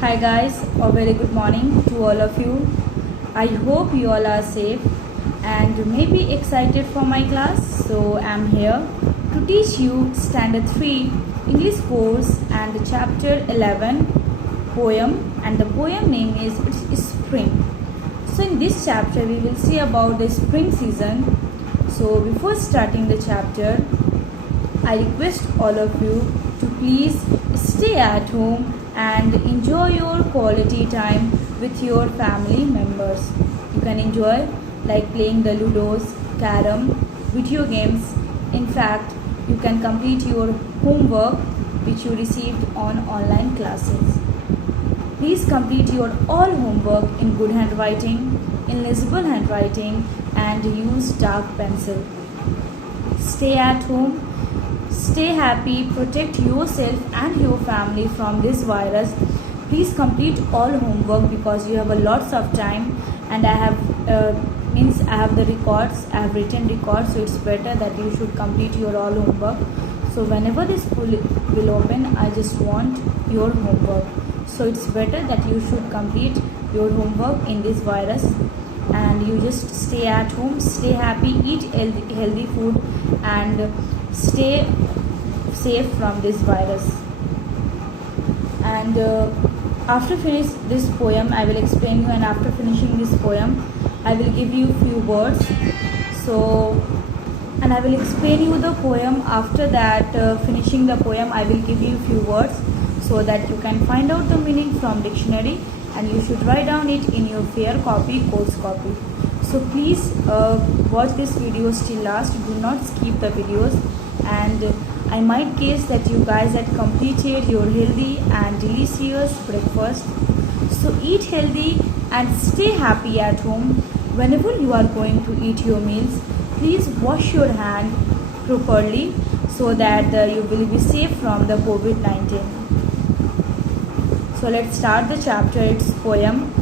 Hi guys, a very good morning to all of you. I hope you all are safe and maybe excited for my class. So I'm here to teach you Standard 3 English course and the chapter 11 poem, and the poem name is it's Spring. So in this chapter we will see about the spring season. So before starting the chapter, I request all of you to please stay at home and enjoy your quality time with your family members. You can enjoy like playing the ludos, carom, video games. In fact, you can complete your homework which you received on online classes. Please complete your all homework in good handwriting, in legible handwriting, and use dark pencil. Stay at home. Stay happy, protect yourself and your family from this virus. Please complete all homework because you have a lots of time, and I have the records. I have written records, so it's better that you should complete your all homework. So whenever this school will open, I just want your homework. So it's better that you should complete your homework in this virus, and you just stay at home, stay happy, eat healthy food, and stay safe from this virus. And after finish this poem, I will explain you, and after finishing this poem, I will give you few words. And I will explain you the poem. After that, finishing the poem, I will give you few words so that you can find out the meaning from dictionary, and you should write down it in your fair copy, course copy. So please watch this video till last. Do not skip the videos, and I might guess that you guys had completed your healthy and delicious breakfast. So eat healthy and stay happy at home. Whenever you are going to eat your meals, please wash your hand properly so that you will be safe from the COVID-19. So let's start the chapter, its poem.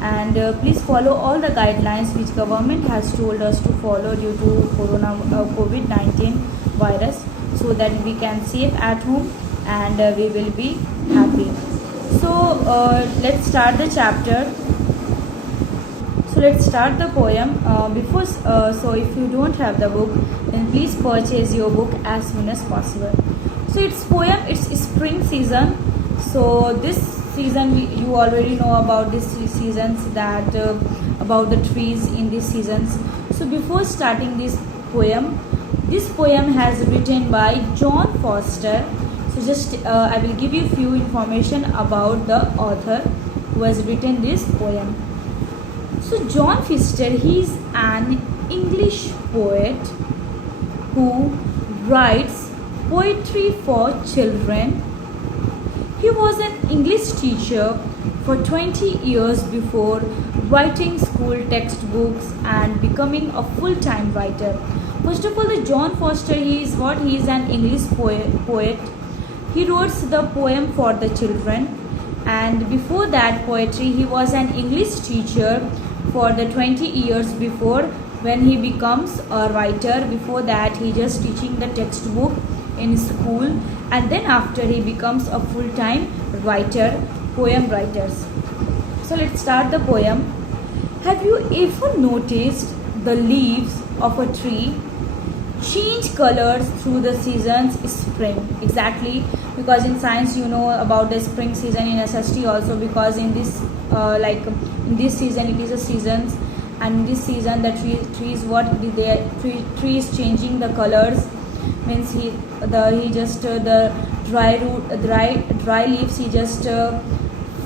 And please follow all the guidelines which government has told us to follow due to COVID-19 virus, so that we can save at home and we will be happy. So let's start the chapter. So let's start the poem. So if you don't have the book, then please purchase your book as soon as possible. So its poem, it's spring season. So this season, you already know about this seasons, that about the trees in these seasons. So before starting this poem has written by John Foster. So just I will give you few information about the author who has written this poem. So John Foster, he is an English poet who writes poetry for children. He was an English teacher for 20 years before writing school textbooks and becoming a full-time writer. First of all, the John Foster, he is an English poet. He wrote the poem for the children, and before that poetry, he was an English teacher for the 20 years before when he becomes a writer. Before that, he just teaching the textbook in school, and then after he becomes a full-time writer, poem writers. So let's start the poem. Have you ever noticed the leaves of a tree change colors through the seasons? Spring, exactly, because in science you know about the spring season, in SST also, because in this in this season it is a seasons, and in this season the tree is changing the colors. Means the dry leaves, he just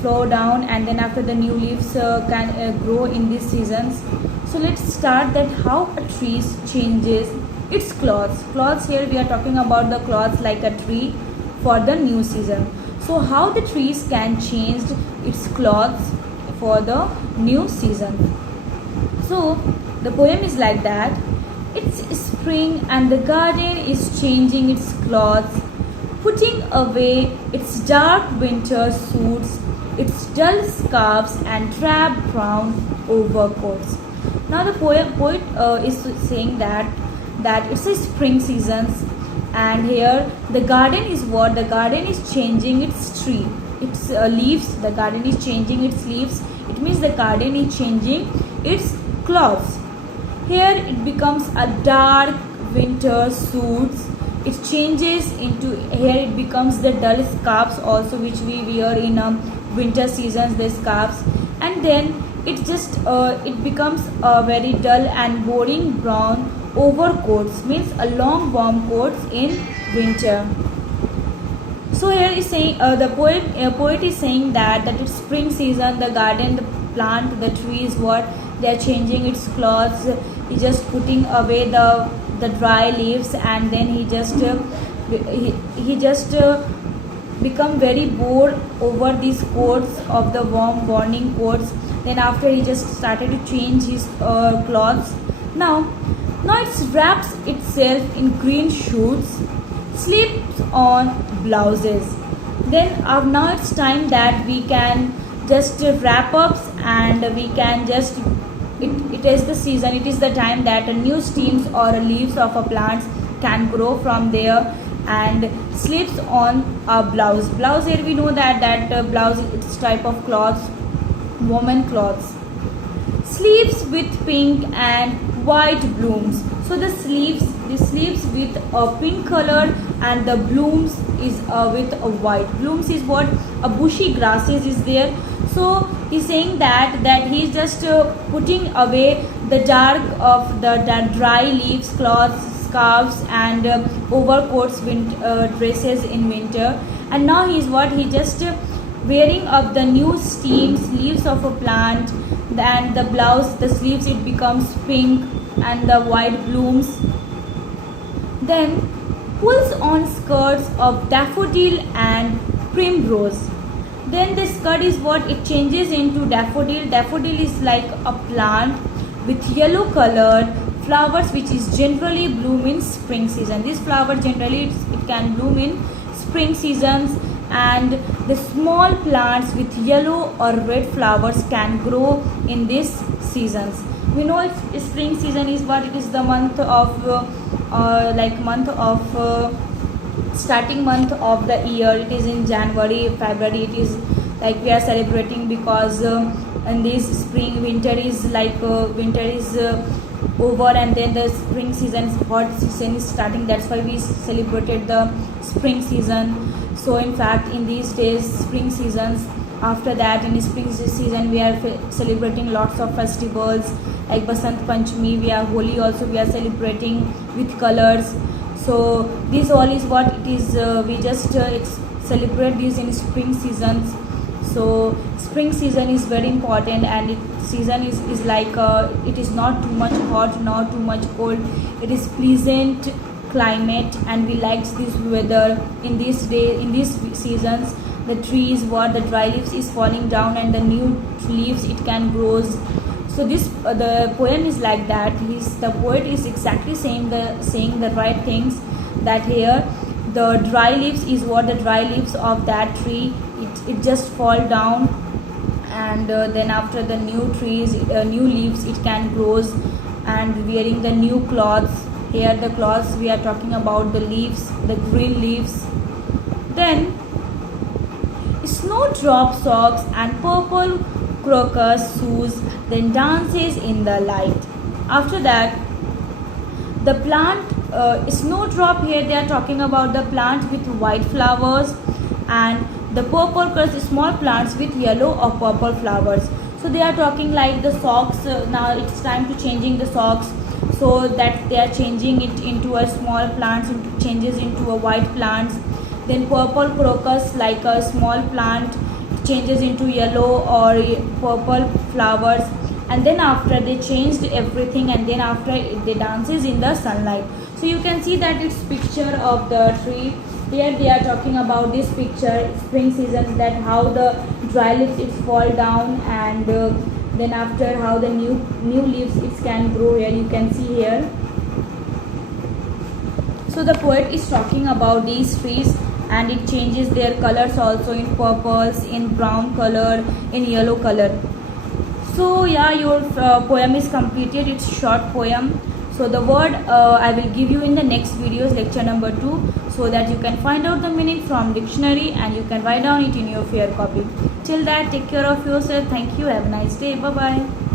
flow down, and then after the new leaves can grow in these seasons. So let's start that how a tree changes its clothes. Here we are talking about the clothes like a tree for the new season. So how the trees can change its clothes for the new season. So the poem is like that. It's spring and the garden is changing its clothes, putting away its dark winter suits, its dull scarves and drab brown overcoats. Now the poet is saying that it's a spring season, and here the garden is changing its tree. its leaves, the garden is changing its leaves. It means the garden is changing its clothes. Here it becomes a dark winter suits. It changes into, here it becomes the dull scarves also, which we wear in winter seasons, the scarves. And then it becomes a very dull and boring brown overcoats, means a long warm coats in winter. So here is saying the poet is saying that it's spring season. The garden, the plant, the trees, what they are changing its clothes. He just putting away the dry leaves, and then he just become very bored over these coats of the warm morning coats. Then after he just started to change his clothes. Now it wraps itself in green shoots, slips on blouses. Then now it's time that we can just wrap up, and we can just it is the season, it is the time that new stems or leaves of a plant can grow from there, and slips on a blouse. Blouse, here we know that blouse, it's type of cloths, woman clothes. Sleeves with pink and white blooms. So the sleeves with a pink color, and the blooms is with a white. Blooms is what, a bushy grasses is there. So he's saying that he's just putting away the dark of the dry leaves, cloths, scarves, and overcoats, dresses in winter. And now he just wearing up the new stems, leaves of a plant, and the blouse, the sleeves, it becomes pink, and the white blooms. Then pulls on skirts of daffodil and primrose. Then the skirt is what, it changes into daffodil. Daffodil is like a plant with yellow colored flowers, which is generally bloom in spring season. This flower generally it can bloom in spring seasons, and the small plants with yellow or red flowers can grow in these seasons. We know it's spring season is what, it is the month of starting month of the year. It is in January, February. It is like we are celebrating, because in this spring, winter is over, and then the spring season, hot season is starting. That's why we celebrated the spring season. So in fact, in these days, spring seasons, after that, in spring season, we are celebrating lots of festivals like Basant Panchami. We are Holi also, we are celebrating with colors. So this all is what it is, we just celebrate this in spring seasons. So spring season is very important, and season is like it is not too much hot, not too much cold. It is pleasant climate, and we like this weather in this day, in these seasons. The trees, what, the dry leaves is falling down, and the new leaves it can grows. So this the poem is like that. The poet is exactly saying the right things, that here the dry leaves is what, the dry leaves of that tree, it just fall down, and then after the new trees, new leaves it can grows, and wearing the new clothes. Here the clothes we are talking about, the leaves, the green leaves. Then snowdrop socks and purple crocus shoes, then dances in the light. After that, the plant snowdrop, here they are talking about the plant with white flowers, and the purple crocus, small plants with yellow or purple flowers. So they are talking like the socks. Now it's time to changing the socks, so that they are changing it into a small plants, it changes into a white plants. Then purple crocus, like a small plant, changes into yellow or purple flowers. And then after they changed everything, and then after they dances in the sunlight. So you can see that it's picture of the tree. Here they are talking about this picture, spring seasons, that how the dry leaves it fall down, and then after how the new leaves it can grow. Here you can see here. So the poet is talking about these trees, and it changes their colors also, in purples, in brown color, in yellow color. So yeah, your poem is completed. It's short poem. So the word I will give you in the next videos, lecture number 2, so that you can find out the meaning from dictionary and you can write down it in your fair copy. Till that, take care of yourself. Thank you. Have a nice day. Bye bye.